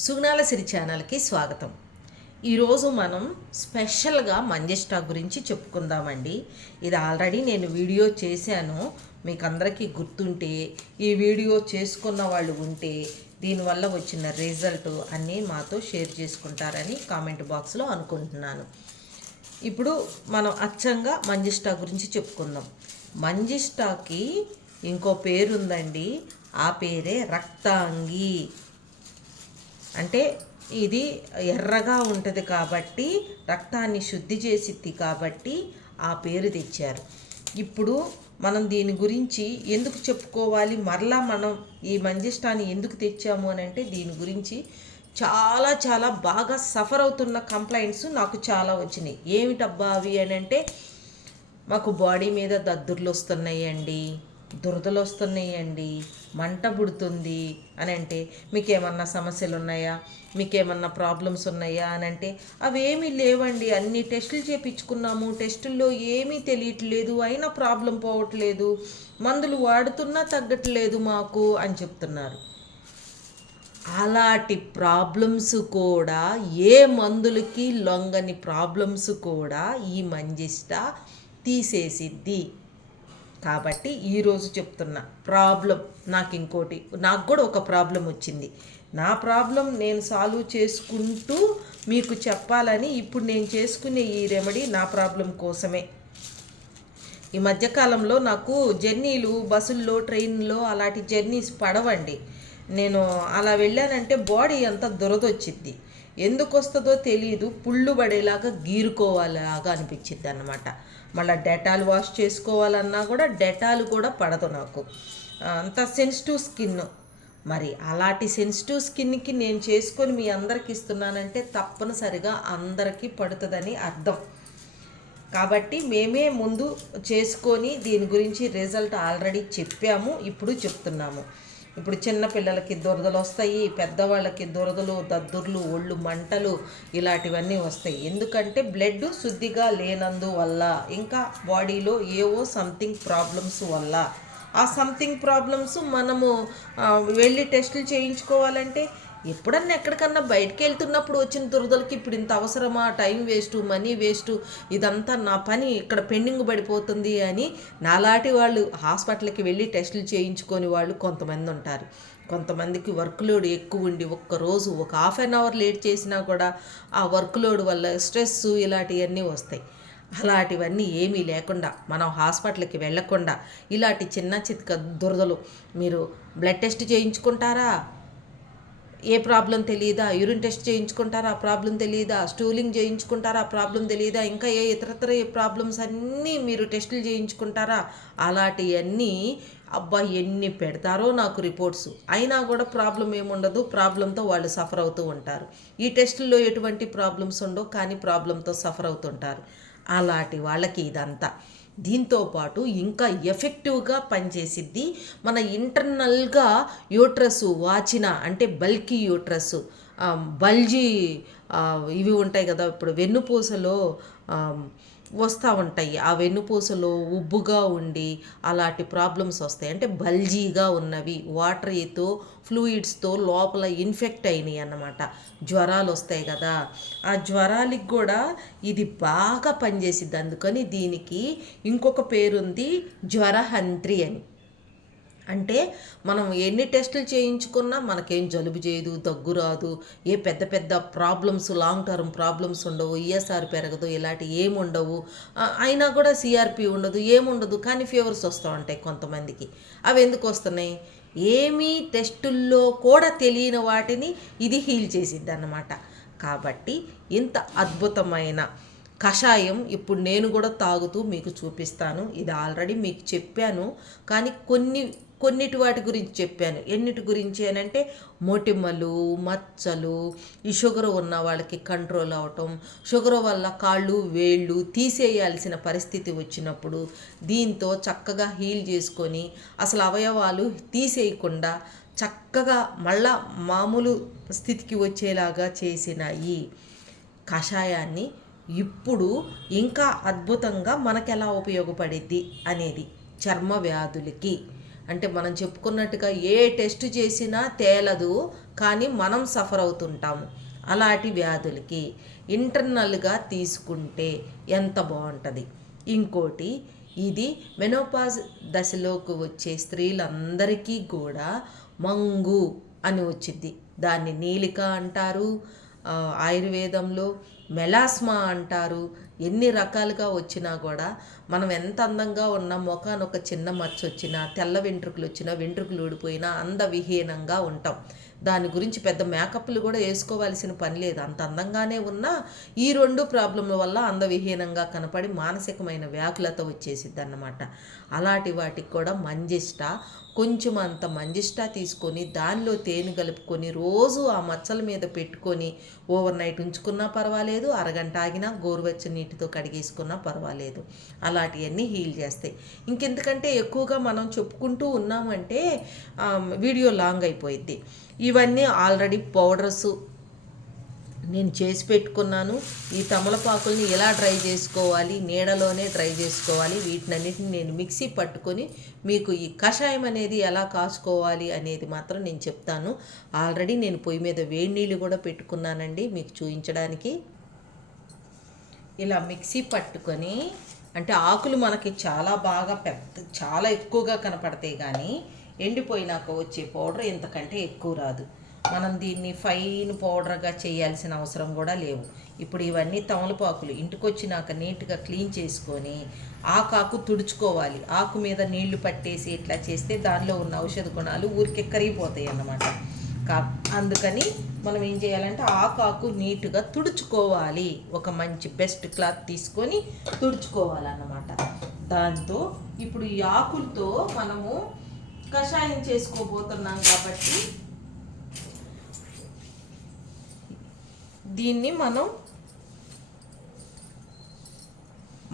సుగుణాల సిరి ఛానల్కి స్వాగతం. ఈరోజు మనం స్పెషల్గా మంజిష్టా గురించి చెప్పుకుందామండి. ఇది ఆల్రెడీ నేను వీడియో చేశాను. మీకు అందరికీ గుర్తుంటే ఈ వీడియో చేసుకున్న వాళ్ళు ఉంటే దీనివల్ల వచ్చిన రిజల్ట్ అన్నీ మాతో షేర్ చేసుకుంటారని కామెంట్ బాక్స్లో అనుకుంటున్నాను. ఇప్పుడు మనం అచ్చంగా మంజిష్టా గురించి చెప్పుకుందాం. మంజిష్టాకి ఇంకో పేరుందండి. ఆ పేరే రక్తాంగి. అంటే ఇది ఎర్రగా ఉంటుంది కాబట్టి రక్తాన్ని శుద్ధి చేసిద్ది కాబట్టి ఆ పేరు తెచ్చారు. ఇప్పుడు మనం దీని గురించి ఎందుకు చెప్పుకోవాలి, మరలా మనం ఈ మంజిష్టాన్ని ఎందుకు తెచ్చాము అని అంటే దీని గురించి చాలా చాలా బాగా సఫర్ అవుతున్న కంప్లైంట్స్ నాకు చాలా వచ్చినాయి. ఏమిటబ్బా అవి అని అంటే, మాకు బాడీ మీద దద్దుర్లు వస్తున్నాయండి, దురదలు వస్తున్నాయండి, మంట పుడుతుంది అని అంటే, మీకేమన్నా సమస్యలు ఉన్నాయా, మీకేమన్నా ప్రాబ్లమ్స్ ఉన్నాయా అని అంటే, అవేమీ లేవండి, అన్ని టెస్టులు చేయించుకున్నాము, టెస్టుల్లో ఏమీ తెలియట్లేదు, అయినా ప్రాబ్లం పోవట్లేదు, మందులు వాడుతున్నా తగ్గట్లేదు మాకు అని చెప్తున్నారు. అలాంటి ప్రాబ్లమ్స్ కూడా, ఏ మందులకి లొంగని ప్రాబ్లమ్స్ కూడా ఈ మంజిష్టా తీసేసిద్ది. కాబట్టి ఈరోజు చెప్తున్నా ప్రాబ్లం. నాకు కూడా ఒక ప్రాబ్లం వచ్చింది. నా ప్రాబ్లం నేను సాల్వ్ చేసుకుంటూ మీకు చెప్పాలని ఇప్పుడు నేను చేసుకునే ఈ రెమెడీ నా ప్రాబ్లం కోసమే. ఈ మధ్యకాలంలో నాకు జర్నీలు బస్సుల్లో, ట్రైన్లో అలాంటి జర్నీస్ పడవండి. నేను అలా వెళ్ళానంటే బాడీ అంతా దురదొచ్చిద్ది. ఎందుకు వస్తుందో తెలియదు, పుళ్ళు పడేలాగా గీరుకోవాలాగా అనిపించిద్ది అన్నమాట. మళ్ళీ డెటాల్ వాష్ చేసుకోవాలన్నా కూడా డెటాల్ కూడా పడదు నాకు. అంత సెన్సిటివ్ స్కిన్. మరి అలాంటి సెన్సిటివ్ స్కిన్కి నేను చేసుకొని మీ అందరికి ఇస్తున్నానంటే తప్పనిసరిగా అందరికీ పడుతుందని అర్థం. కాబట్టి మేమే ముందు చేసుకొని దీని గురించి రిజల్ట్ ఆల్రెడీ చెప్పాము, ఇప్పుడు చెప్తున్నాము. ఇప్పుడు చిన్న పిల్లలకి దురదలు వస్తాయి, పెద్దవాళ్ళకి దురదలు, దద్దుర్లు, ఒళ్ళు మంటలు ఇలాంటివన్నీ వస్తాయి. ఎందుకంటే బ్లడ్ శుద్ధిగా లేనందువల్ల, ఇంకా బాడీలో ఏవో సంథింగ్ ప్రాబ్లమ్స్ వల్ల. ఆ సంథింగ్ ప్రాబ్లమ్స్ మనము వెళ్ళి టెస్టులు చేయించుకోవాలంటే, ఎప్పుడన్నా ఎక్కడికన్నా బయటకు వెళ్తున్నప్పుడు వచ్చిన దురదలకి ఇప్పుడు ఇంత అవసరమా, టైం వేస్టు, మనీ వేస్టు, ఇదంతా నా పని ఇక్కడ పెండింగ్ పడిపోతుంది అని నాలాంటి వాళ్ళు హాస్పిటల్కి వెళ్ళి టెస్టులు చేయించుకొని వాళ్ళు కొంతమంది ఉంటారు. కొంతమందికి వర్క్ లోడ్ ఎక్కువ ఉండి ఒక్కరోజు ఒక ½ లేట్ చేసినా కూడా ఆ వర్క్ లోడ్ వల్ల స్ట్రెస్ ఇలాంటివన్నీ వస్తాయి. అలాంటివన్నీ ఏమీ లేకుండా మనం హాస్పిటల్కి వెళ్ళకుండా ఇలాంటి చిన్న చిత్క దురదలు, మీరు బ్లడ్ టెస్ట్ చేయించుకుంటారా, ఏ ప్రాబ్లం తెలియదా, యూరిన్ టెస్ట్ చేయించుకుంటారా, ఆ ప్రాబ్లం తెలియదా, స్టూలింగ్ చేయించుకుంటారా, ఆ ప్రాబ్లం తెలియదా, ఇంకా ఇతరత్ర ఏ ప్రాబ్లమ్స్ అన్నీ మీరు టెస్టులు చేయించుకుంటారా, అలాంటివన్నీ అబ్బా ఎన్ని పెడతారో నాకు రిపోర్ట్స్. అయినా కూడా ప్రాబ్లం ఏముండదు, ప్రాబ్లంతో వాళ్ళు సఫర్ అవుతూ ఉంటారు. ఈ టెస్టుల్లో ఎటువంటి ప్రాబ్లమ్స్ ఉండవు, కానీ ప్రాబ్లంతో సఫర్ అవుతుంటారు. అలాంటి వాళ్ళకి ఇదంతా. దీంతోపాటు ఇంకా ఎఫెక్టివ్గా పనిచేసిద్ది మన ఇంటర్నల్గా యూట్రస్ వాచిన, అంటే బల్కీ యూట్రస్, బల్జీ ఇవి ఉంటాయి కదా, ఇప్పుడు వెన్నుపూసలో వస్తూ ఉంటాయి. ఆ వెన్నుపూసలో ఉబ్బుగా ఉండి అలాంటి ప్రాబ్లమ్స్ వస్తాయి. అంటే బల్జీగా ఉన్నవి, వాటర్తో ఫ్లూయిడ్స్తో లోపల ఇన్ఫెక్ట్ అయినాయి అన్నమాట. జ్వరాలు వస్తాయి కదా, ఆ జ్వరాలకి కూడా ఇది బాగా పనిచేసిద్ది. అందుకని దీనికి ఇంకొక పేరుంది, జ్వరహంత్రి అని. అంటే మనం ఎన్ని టెస్టులు చేయించుకున్నా మనకేం జలుబు చేయదు, దగ్గు రాదు, ఏ పెద్ద పెద్ద ప్రాబ్లమ్స్, లాంగ్ టర్మ్ ప్రాబ్లమ్స్ ఉండవు, ఈఎస్ఆర్ పెరగదు, ఇలాంటి ఏముండవు. అయినా కూడా సిఆర్పి ఉండదు, ఏముండదు, కానీ ఫీవర్స్ వస్తూ ఉంటాయి కొంతమందికి. అవి ఎందుకు వస్తున్నాయి? ఏమీ టెస్టుల్లో కూడా తెలియని వాటిని ఇది హీల్ చేసిద్ది అన్నమాట. కాబట్టి ఇంత అద్భుతమైన కషాయం ఇప్పుడు నేను కూడా తాగుతూ మీకు చూపిస్తాను. ఇది ఆల్రెడీ మీకు చెప్పాను, కానీ కొన్నిటి వాటి గురించి చెప్పాను. ఎన్నిటి గురించి అని అంటే, మొటిమలు, మచ్చలు, ఈ షుగర్ ఉన్న వాళ్ళకి కంట్రోల్ అవటం, షుగర్ వల్ల కాళ్ళు వేళ్ళు తీసేయాల్సిన పరిస్థితి వచ్చినప్పుడు దీంతో చక్కగా హీల్ చేసుకొని అసలు అవయవాలు తీసేయకుండా చక్కగా మళ్ళా మామూలు స్థితికి వచ్చేలాగా చేసిన ఈ కషాయాన్ని ఇప్పుడు ఇంకా అద్భుతంగా మనకు ఎలా ఉపయోగపడిద్ది అనేది, చర్మ వ్యాధులకి అంటే మనం చెప్పుకున్నట్టుగా ఏ టెస్ట్ చేసినా తేలదు, కానీ మనం సఫర్ అవుతుంటాము. అలాంటి వ్యాధులకి ఇంటర్నల్గా తీసుకుంటే ఎంత బాగుంటుంది. ఇంకోటి, ఇది మెనోపాజ్ దశలోకి వచ్చే స్త్రీలందరికీ కూడా మంగు అని వచ్చింది. దాన్ని నీలిక అంటారు, ఆయుర్వేదంలో మెలాస్మా అంటారు. ఎన్ని రకాలుగా వచ్చినా కూడా మనం ఎంత అందంగా ఉన్నా ముఖాన ఒక చిన్న మచ్చ వచ్చినా, తెల్ల వెంట్రుకలు వచ్చినా, వెంట్రుకలు ఊడిపోయినా అందవిహీనంగా ఉంటాం. దాని గురించి పెద్ద మేకప్లు కూడా వేసుకోవాల్సిన పని లేదు. అంత అందంగానే ఉన్నా ఈ రెండు ప్రాబ్లంల వల్ల అందవిహీనంగా కనపడి మానసికమైన వ్యాకులత వచ్చేసిద్ది అన్నమాట. అలాంటి వాటికి కూడా మంజిష్ట, కొంచెం అంత మంజిష్ట తీసుకొని దానిలో తేనె కలుపుకొని రోజు ఆ మచ్చల మీద పెట్టుకొని ఓవర్ నైట్ ఉంచుకున్నా పర్వాలేదు, అరగంట ఆగినా గోరువెచ్చని నీటితో కడిగేసుకున్నా పర్వాలేదు. అలాంటివన్నీ హీల్ చేస్తాయి. ఇంకెందుకంటే ఎక్కువగా మనం చెప్పుకుంటూ ఉన్నామంటే వీడియో లాంగ్ అయిపోయిద్ది. ఇవన్నీ ఆల్రెడీ పౌడర్సు నేను చేసి పెట్టుకున్నాను. ఈ తమలపాకుల్ని ఎలా డ్రై చేసుకోవాలి, నీడలోనే డ్రై చేసుకోవాలి, వీటినన్నిటిని నేను మిక్సీ పట్టుకొని మీకు ఈ కషాయం అనేది ఎలా కాసుకోవాలి అనేది మాత్రం నేను చెప్తాను. ఆల్రెడీ నేను పొయ్యి మీద వేడి నీళ్ళు కూడా పెట్టుకున్నానండి మీకు చూపించడానికి. ఇలా మిక్సీ పట్టుకొని, అంటే ఆకులు మనకి చాలా బాగా చాలా ఎక్కువగా కనపడతాయి, కానీ ఎండిపోయినాక వచ్చే పౌడర్ ఇంతకంటే ఎక్కువ రాదు. మనం దీన్ని ఫైన్ పౌడర్గా చేయాల్సిన అవసరం కూడా లేవు. ఇప్పుడు ఇవన్నీ తమలపాకులు ఇంటికి వచ్చినాక నీట్గా క్లీన్ చేసుకొని ఆకు తుడుచుకోవాలి. ఆకు మీద నీళ్లు పట్టేసి ఇట్లా చేస్తే దానిలో ఉన్న ఔషధ గుణాలు ఊరికే కరిగిపోతాయి అన్నమాట. అందుకని మనం ఏం చేయాలంటే ఆకు నీట్గా తుడుచుకోవాలి. ఒక మంచి బెస్ట్ క్లాత్ తీసుకొని తుడుచుకోవాలన్నమాట. దాంతో ఇప్పుడు ఈ ఆకులతో మనము కషాయం చేసుకోబోతున్నాం కాబట్టి దీన్ని మనం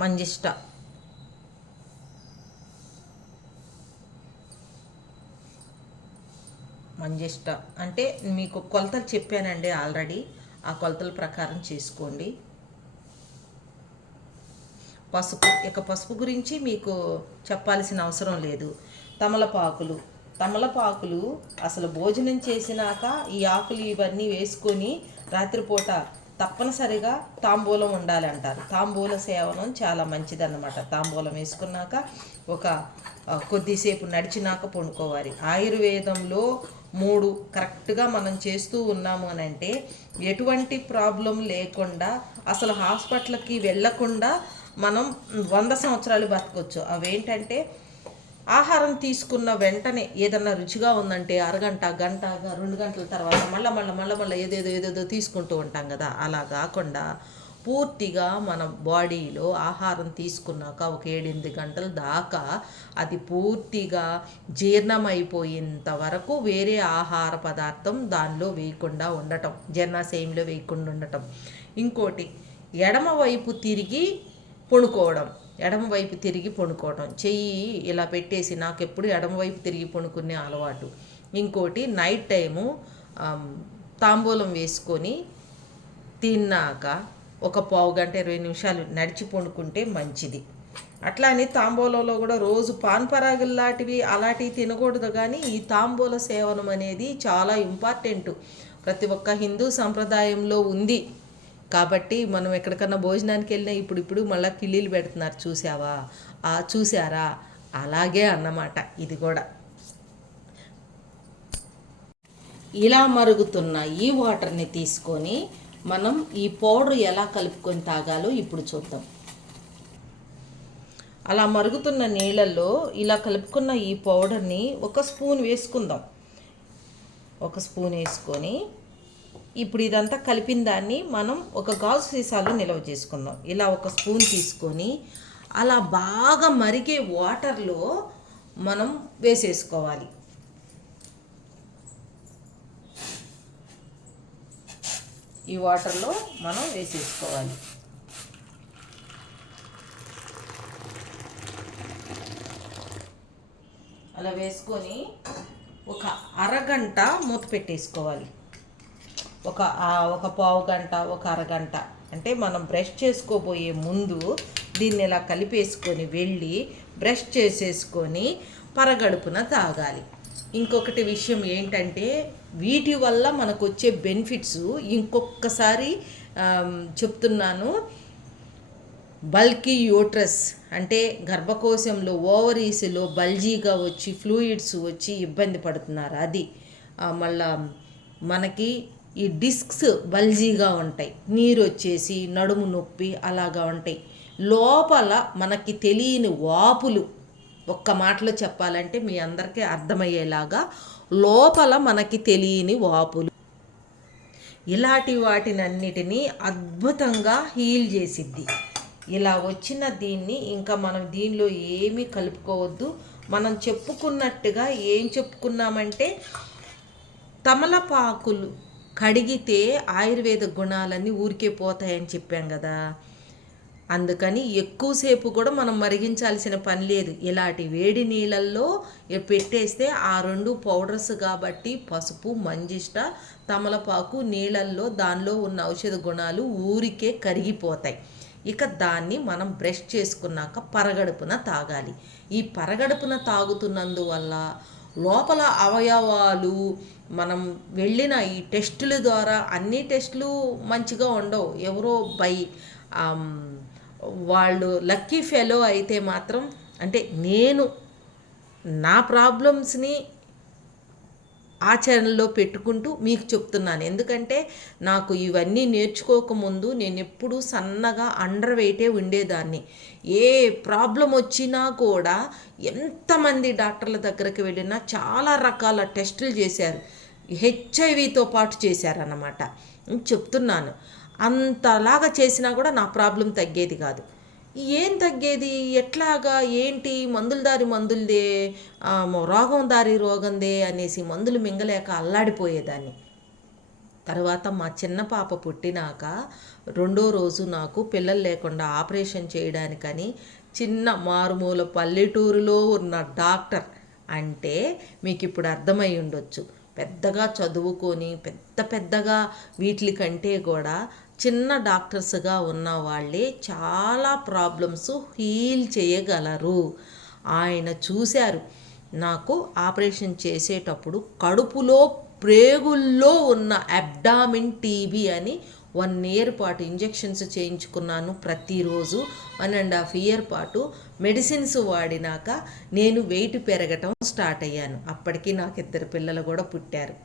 మంజిష్ట అంటే మీకు కొలతలు చెప్పానండి ఆల్రెడీ, ఆ కొలతల ప్రకారం చేసుకోండి. పసుపు గురించి మీకు చెప్పాల్సిన అవసరం లేదు. తమలపాకులు అసలు భోజనం చేసినాక ఈ ఆకులు ఇవన్నీ వేసుకొని రాత్రిపూట తప్పనిసరిగా తాంబూలం ఉండాలి అంటారు. తాంబూల సేవనం చాలా మంచిదన్నమాట. తాంబూలం వేసుకున్నాక ఒక కొద్దిసేపు నడిచినాక పండుకోవాలి. ఆయుర్వేదంలో 3 కరెక్ట్గా మనం చేస్తూ ఉన్నాము అని అంటే ఎటువంటి ప్రాబ్లం లేకుండా అసలు హాస్పిటల్కి వెళ్ళకుండా మనం 100 సంవత్సరాలు బతకొచ్చు. అవేంటంటే ఆహారం తీసుకున్న వెంటనే ఏదన్నా రుచిగా ఉందంటే అరగంట, గంట, 2 గంటల తర్వాత మళ్ళీ ఏదేదో తీసుకుంటూ ఉంటాం కదా. అలా కాకుండా పూర్తిగా మన బాడీలో ఆహారం తీసుకున్నాక ఒక 7-8 గంటల దాకా అది పూర్తిగా జీర్ణమైపోయేంత వరకు వేరే ఆహార పదార్థం దానిలో వేయకుండా ఉండటం, జీర్ణాశయంలో వేయకుండా ఉండటం. ఇంకోటి, ఎడమవైపు తిరిగి పడుకోవడం, చెయ్యి ఇలా పెట్టేసి, నాకు ఎప్పుడు ఎడమవైపు తిరిగి పడుకునే అలవాటు. ఇంకోటి, నైట్ టైము తాంబూలం వేసుకొని తిన్నాక ఒక పావు గంట 20 నిమిషాలు నడిచి పడుకుంటే మంచిది. అట్లా అని తాంబూలంలో కూడా రోజు పాన్పరాగులు అలాంటివి తినకూడదు. కానీ ఈ తాంబూల సేవనం అనేది చాలా ఇంపార్టెంట్, ప్రతి ఒక్క హిందూ సంప్రదాయంలో ఉంది. కాబట్టి మనం ఎక్కడికన్నా భోజనానికి వెళ్ళినా ఇప్పుడు మళ్ళీ కిళ్ళీలు పెడుతున్నారు, చూసారా? అలాగే అన్నమాట ఇది కూడా. ఇలా మరుగుతున్న ఈ వాటర్ని తీసుకొని మనం ఈ పౌడర్ ఎలా కలుపుకొని తాగాలో ఇప్పుడు చూద్దాం. అలా మరుగుతున్న నీళ్ళల్లో ఇలా కలుపుకున్న ఈ పౌడర్ని ఒక స్పూన్ వేసుకుందాం. ఒక స్పూన్ వేసుకొని ఇప్పుడు ఇదంతా కలిపిన దాన్ని మనం ఒక గాజు సీసాలో నిల్వ చేసుకుందాం. ఇలా ఒక స్పూన్ తీసుకొని అలా బాగా మరిగే వాటర్లో మనం వేసేసుకోవాలి. ఈ వాటర్లో మనం వేసేసుకోవాలి. అలా వేసుకొని ఒక అరగంట మూత పెట్టేసుకోవాలి. ఒక పావు గంట, ఒక అరగంట, అంటే మనం బ్రష్ చేసుకోబోయే ముందు దీన్ని ఇలా కలిపేసుకొని వెళ్ళి బ్రష్ చేసేసుకొని పరగడుపున తాగాలి. ఇంకొకటి విషయం ఏంటంటే వీటి వల్ల మనకు వచ్చే బెనిఫిట్స్ ఇంకొకసారి చెప్తున్నాను. బల్కీ యూట్రస్ అంటే గర్భకోశంలో ఓవరీస్లో బల్జీగా వచ్చి ఫ్లూయిడ్స్ వచ్చి ఇబ్బంది పడుతున్నారు, అది మళ్ళా మనకి ఈ డిస్క్స్ బల్జీగా ఉంటాయి, నీరు వచ్చేసి నడుము నొప్పి అలాగా ఉంటాయి. లోపల మనకి తెలియని వాపులు, ఒక్క మాటలో చెప్పాలంటే మీ అందరికీ అర్థమయ్యేలాగా లోపల మనకి తెలియని వాపులు, ఇలాంటి వాటినన్నిటినీ అద్భుతంగా హీల్ చేసిద్ది. ఇలా వచ్చిన దీన్ని ఇంకా మనం దీనిలో ఏమీ కలుపుకోవద్దు. మనం చెప్పుకున్నట్టుగా ఏం చెప్పుకున్నామంటే తమలపాకులు కడిగితే ఆయుర్వేద గుణాలన్నీ ఊరికే పోతాయని చెప్పాం కదా. అందుకని ఎక్కువసేపు కూడా మనం మరిగించాల్సిన పని లేదు. ఇలాంటి వేడి నీళ్ళల్లో పెట్టేస్తే ఆ రెండు పౌడర్స్ కాబట్టి పసుపు, మంజిష్ట, తమలపాకు నీళ్ళల్లో దానిలో ఉన్న ఔషధ గుణాలు ఊరికే కరిగిపోతాయి. ఇక దాన్ని మనం బ్రష్ చేసుకున్నాక పరగడుపున తాగాలి. ఈ పరగడుపున తాగుతున్నందువల్ల లోపల అవయవాలు మనం వెళ్ళిన ఈ టెస్టుల ద్వారా, అన్ని టెస్టులు మంచిగా ఉండవు, ఎవరో వాళ్ళు లక్కీ ఫెలో అయితే మాత్రం, అంటే నేను నా ప్రాబ్లమ్స్ని ఆచరణలో పెట్టుకుంటూ మీకు చెప్తున్నాను. ఎందుకంటే నాకు ఇవన్నీ నేర్చుకోకముందు నేను ఎప్పుడూ సన్నగా అండర్ వెయిటే ఉండేదాన్ని. ఏ ప్రాబ్లం వచ్చినా కూడా ఎంతమంది డాక్టర్ల దగ్గరికి వెళ్ళినా చాలా రకాల టెస్టులు చేశారు, హెచ్ఐవితో పాటు చేశారన్నమాట. చెప్తున్నాను, అంతలాగా చేసినా కూడా నా ప్రాబ్లం తగ్గేది కాదు. ఏం తగ్గేది, ఎట్లాగా, ఏంటి, మందులదే రోగం దారి రోగందే అనేసి మందులు మింగలేక అల్లాడిపోయేదాన్ని. తర్వాత మా చిన్న పాప పుట్టినాక 2వ రోజు నాకు పిల్లలు లేకుండా ఆపరేషన్ చేయడానికని చిన్న మారుమూల పల్లెటూరులో ఉన్న డాక్టర్, అంటే మీకు ఇప్పుడు అర్థమై ఉండొచ్చు, పెద్దగా చదువుకొని పెద్దగా వీటి కంటే కూడా చిన్న డాక్టర్స్గా ఉన్న వాళ్ళే చాలా ప్రాబ్లమ్స్ హీల్ చేయగలరు. ఆయన చూశారు. నాకు ఆపరేషన్ చేసేటప్పుడు కడుపులో ప్రేగుల్లో ఉన్న అబ్డామిన్ టీబీ అని 1 ఇయర్ పాటు ఇంజెక్షన్స్ చేయించుకున్నాను ప్రతిరోజు. 1.5 ఇయర్ పాటు మెడిసిన్స్ వాడినాక నేను వెయిట్ పెరగటం స్టార్ట్ అయ్యాను. అప్పటికి నాకు 2 పిల్లలు కూడా పుట్టారు.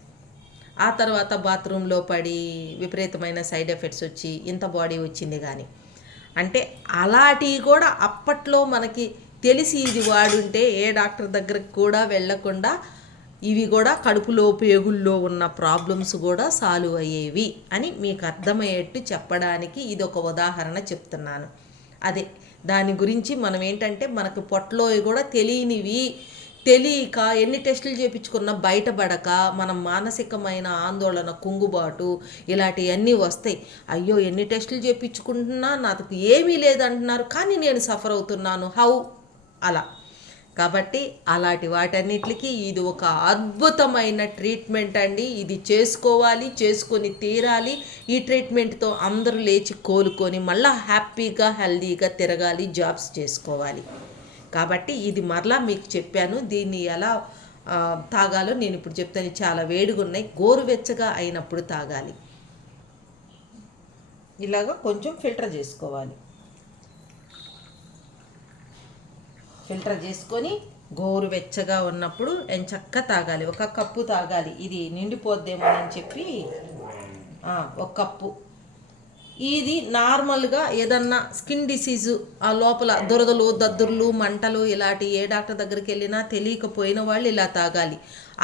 ఆ తర్వాత బాత్రూంలో పడి విపరీతమైన సైడ్ ఎఫెక్ట్స్ వచ్చి ఇంత బాడీ వచ్చింది. కానీ అంటే అలాంటివి కూడా అప్పట్లో మనకి తెలిసి ఇది వాడుంటే ఏ డాక్టర్ దగ్గరికి కూడా వెళ్ళకుండా ఇవి కూడా కడుపులో పేగుల్లో ఉన్న ప్రాబ్లమ్స్ కూడా సాల్వ్ అయ్యేవి అని మీకు అర్థమయ్యేట్టు చెప్పడానికి ఇది ఒక ఉదాహరణ చెప్తున్నాను. అదే దాని గురించి మనం ఏంటంటే మనకు పొట్టలో కూడా తెలియక ఎన్ని టెస్టులు చేయించుకున్నా బయటపడక మనం మానసికమైన ఆందోళన, కుంగుబాటు ఇలాంటివన్నీ వస్తాయి. అయ్యో ఎన్ని టెస్టులు చేయించుకుంటున్నా నాకు ఏమీ లేదంటున్నారు, కానీ నేను సఫర్ అవుతున్నాను, హౌ అలా. కాబట్టి అలాంటి వాటన్నిటికీ ఇది ఒక అద్భుతమైన ట్రీట్మెంట్ అండి. ఇది చేసుకోవాలి, చేసుకొని తీరాలి. ఈ ట్రీట్మెంట్తో అందరూ లేచి కోలుకొని మళ్ళీ హ్యాపీగా హెల్దీగా తిరగాలి, జాబ్స్ చేసుకోవాలి. కాబట్టి ఇది మరలా మీకు చెప్పాను. దీన్ని ఎలా తాగాలో నేను ఇప్పుడు చెప్తాను. చాలా వేడిగా ఉన్నాయి, గోరువెచ్చగా అయినప్పుడు తాగాలి. ఇలాగ కొంచెం ఫిల్టర్ చేసుకోవాలి. ఫిల్టర్ చేసుకొని గోరువెచ్చగా ఉన్నప్పుడు ఎంచక్క తాగాలి. 1 కప్పు తాగాలి. ఇది నిండిపోద్దేమో అని చెప్పి 1 కప్పు. ఇది నార్మల్గా ఏదన్నా స్కిన్ డిసీజు, ఆ లోపల దురదలు, దద్దుర్లు, మంటలు ఇలాంటి ఏ డాక్టర్ దగ్గరికి వెళ్ళినా తెలియకపోయిన వాళ్ళు ఇలా తాగాలి.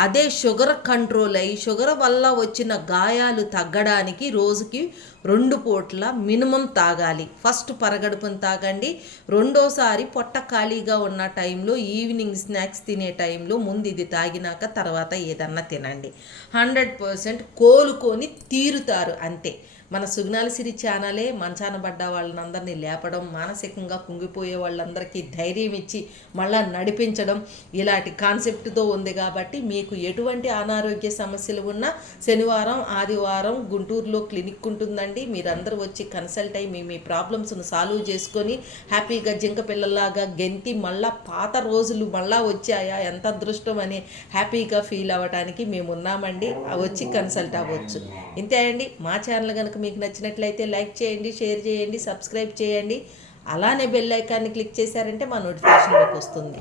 అదే షుగర్ కంట్రోల్ అయ్యి షుగర్ వల్ల వచ్చిన గాయాలు తగ్గడానికి రోజుకి 2 పూట్ల మినిమం తాగాలి. ఫస్ట్ పరగడుపున తాగండి. రెండోసారి పొట్ట ఖాళీగా ఉన్న టైంలో, ఈవినింగ్ స్నాక్స్ తినే టైంలో ముందు ఇది తాగినాక తర్వాత ఏదన్నా తినండి. 100% కోలుకొని తీరుతారు అంతే. మన సుగుణాల సిరి ఛానలే మంచాన పడ్డ వాళ్ళందరినీ లేపడం, మానసికంగా కుంగిపోయే వాళ్ళందరికీ ధైర్యం ఇచ్చి మళ్ళా నడిపించడం ఇలాంటి కాన్సెప్ట్తో ఉంది. కాబట్టి మీ మీకు ఎటువంటి అనారోగ్య సమస్యలు ఉన్నా శనివారం ఆదివారం గుంటూరులో క్లినిక్ ఉంటుందండి. మీరందరూ వచ్చి కన్సల్ట్ అయ్యి మీ ప్రాబ్లమ్స్ను సాల్వ్ చేసుకొని హ్యాపీగా జింక పిల్లలాగా గెంతి మళ్ళా పాత రోజులు మళ్ళా వచ్చాయా ఎంత అదృష్టం అని హ్యాపీగా ఫీల్ అవ్వడానికి మేము ఉన్నామండి. వచ్చి కన్సల్ట్ అవ్వచ్చు. ఇంతే అండి. మా ఛానల్ కనుక మీకు నచ్చినట్లయితే లైక్ చేయండి, షేర్ చేయండి, సబ్స్క్రైబ్ చేయండి. అలానే బెల్ ఐకాన్ని క్లిక్ చేశారంటే మా నోటిఫికేషన్ మీకు వస్తుంది.